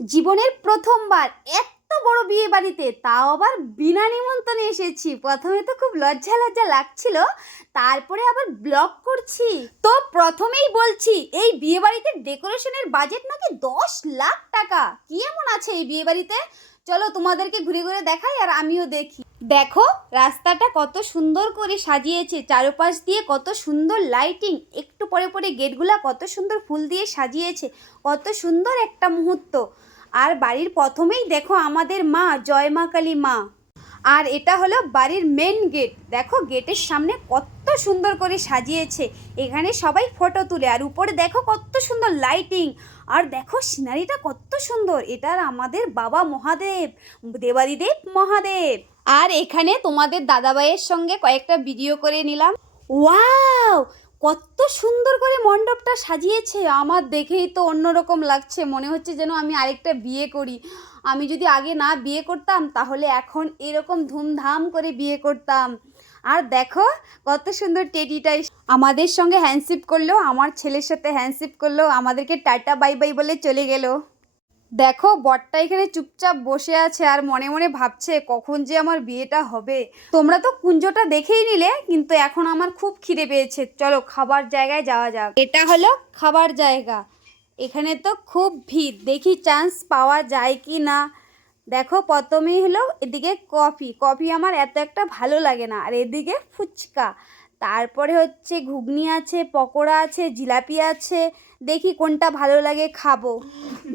জীবনের প্রথমবার এত বড় বিয়ে বাড়িতে, তাও আবার বিনা নিমন্ত্রণে এসেছি। প্রথমে তো খুব লজ্জা লজ্জা লাগছিল, তারপরে আবার ব্লগ করছি। তো প্রথমেই বলছি, এই বিয়ে বাড়িতে ডেকোরেশনের বাজেট নাকি 10 লাখ টাকা। কি এমন আছে এই বিয়ে বাড়িতে? চলো তোমাদেরকে ঘুরে ঘুরে দেখাই আর আমিও দেখি। দেখো রাস্তাটা কত সুন্দর করে সাজিয়েছে, চারপাশ দিয়ে কত সুন্দর লাইটিং, একটু পরে পরে গেটগুলা কত সুন্দর ফুল দিয়ে সাজিয়েছে, কত সুন্দর একটা মুহূর্ত। আর বাড়ির প্রথমেই দেখো আমাদের মা, জয় মা কালী মা। আর এটা হলো বাড়ির মেন গেট। দেখো গেটের সামনে কত সুন্দর করে সাজিয়েছে, এখানে সবাই ফটো তুলে। আর উপরে দেখো কত সুন্দর লাইটিং, আর দেখো সিনারিটা কত সুন্দর। এটার আমাদের বাবা মহাদেব, দেবাদিদেব মহাদেব। আর এখানে তোমাদের দাদাভাইয়ের সঙ্গে কয়েকটা ভিডিও করে নিলাম। ওয়াও, কত সুন্দর করে মণ্ডপটা সাজিয়েছে, আমার দেখেই তো অন্যরকম লাগছে। মনে হচ্ছে যেন আমি আরেকটা বিয়ে করি। আমি যদি আগে না বিয়ে করতাম, তাহলে এখন এরকম ধুমধাম করে বিয়ে করতাম। আর দেখো কত সুন্দর টেডিটা আমাদের সঙ্গে হ্যান্ডশিপ করলো, আমার ছেলের সাথে হ্যান্ডশিপ করলো, আমাদেরকে টাটা বাই বাই বলে চলে গেল। দেখো বরটা এখানে চুপচাপ বসে আছে আর মনে মনে ভাবছে কখন যে আমার বিয়েটা হবে। তোমরা তো কুঞ্জটা দেখেই নিলে, কিন্তু এখন আমার খুব খিদে পেয়েছে। চলো খাবার জায়গায় যাওয়া যাক। এটা হলো খাবার জায়গা। এখানে তো খুব ভিড়, দেখি চান্স পাওয়া যায় কি না। দেখো প্রথমেই হলো এদিকে কফি আমার এত একটা ভালো লাগে না। আর এদিকে ফুচকা, তারপরে হচ্ছে ঘুগনি আছে, পকোড়া আছে, জিলাপি আছে। দেখি কোনটা ভালো লাগে খাবো।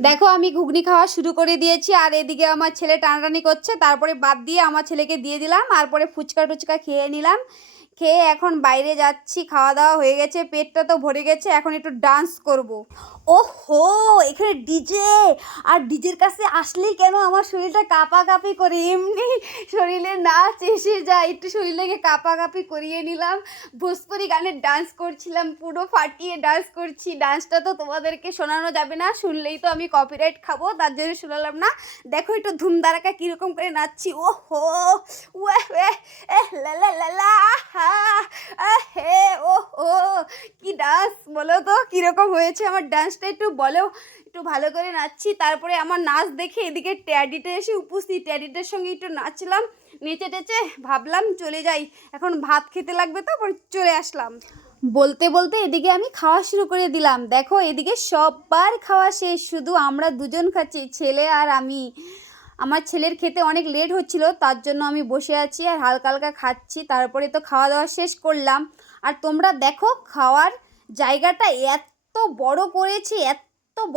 দেখো আমি ঘুগনি খাওয়া শুরু করে দিয়েছি, আর এদিকে আমার ছেলে টানাটানি করছে। তারপরে বাদ দিয়ে আমার ছেলেকে দিয়ে দিলাম, তারপরে ফুচকা টুচকা খেয়ে নিলাম। খেয়ে এখন বাইরে যাচ্ছি, খাওয়া দাওয়া হয়ে গেছে, পেটটা তো ভরে গেছে, এখন একটু ডান্স করব। ওহো, এখানে ডিজে, আর ডিজের কাছে আসলেই কেন আমার শরীরটা কাঁপাকাঁপি করে। এমনি শরীরে নাচ এসে যায়, একটু শরীরটাকে কাঁপাকাঁপি করিয়ে নিলাম। ভোজপুরি গানের ডান্স করছিলাম, পুরো ফাটিয়ে ডান্স করছি। ডান্সটা তো তোমাদেরকে শোনানো যাবে না, শুনলেই তো আমি কপিরাইট খাবো, তার জন্য শোনালাম না। দেখো একটু ধুমধারাকা কীরকম করে নাচছি। ওহো, ওয়ে লা লা লা লা, হে ও কি ডান্স বলো তো, কীরকম হয়েছে আমার ডান্সটা? একটু বলো, একটু ভালো করে নাচছি। তারপরে আমার নাচ দেখে এদিকে ট্যাডিটা এসে উপস্থিত, ট্যাডিটার সঙ্গে একটু নাচলাম, নেচে টেচে ভাবলাম চলে যাই, এখন ভাত খেতে লাগবে, তো চলে আসলাম। বলতে বলতে এদিকে আমি খাওয়া শুরু করে দিলাম। দেখো এদিকে সবার খাওয়া শেষ, শুধু আমরা দুজন খাচ্ছি, ছেলে আর আমি। আমার ছেলের খেতে অনেক লেট হচ্ছিল, তার জন্য আমি বসে আছি আর হালকা হালকা খাচ্ছি। তারপরে তো খাওয়া দাওয়া শেষ করলাম। আর তোমরা দেখো খাওয়ার জায়গাটা এত বড় করেছি, এত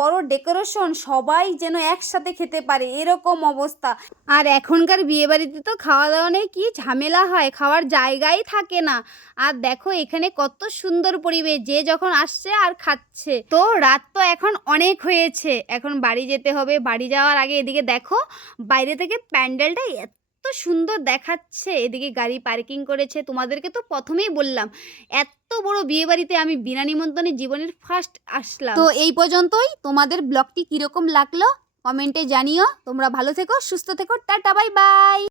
বড় ডেকোরেশন, সবাই যেন একসাথে খেতে পারে এরকম অবস্থা। আর এখনকার বিয়েবাড়িতে তো খাওয়া দাওয়া নিয়ে কি ঝামেলা হয়, খাওয়ার জায়গাই থাকে না। আর দেখো এখানে কত সুন্দর পরিবেশ, যে যখন আসছে আর খাচ্ছে। তো রাত তো এখন অনেক হয়েছে, এখন বাড়ি যেতে হবে। বাড়ি যাওয়ার আগে এদিকে দেখো বাইরে থেকে প্যান্ডেলটা এত সুন্দর দেখাচ্ছে। এদিকে গাড়ি পার্কিং করেছে, তোমাদেরকে তো প্রথমেই বললাম এত বড় বিয়ে বাড়িতে আমি বিনা নিমন্ত্রণে জীবনের ফার্স্ট আসলাম। তো এই পর্যন্তই। তোমাদের ব্লগটি কীরকম লাগলো কমেন্টে জানিও। তোমরা ভালো থেকো, সুস্থ থেকো, টাটা বাই বাই।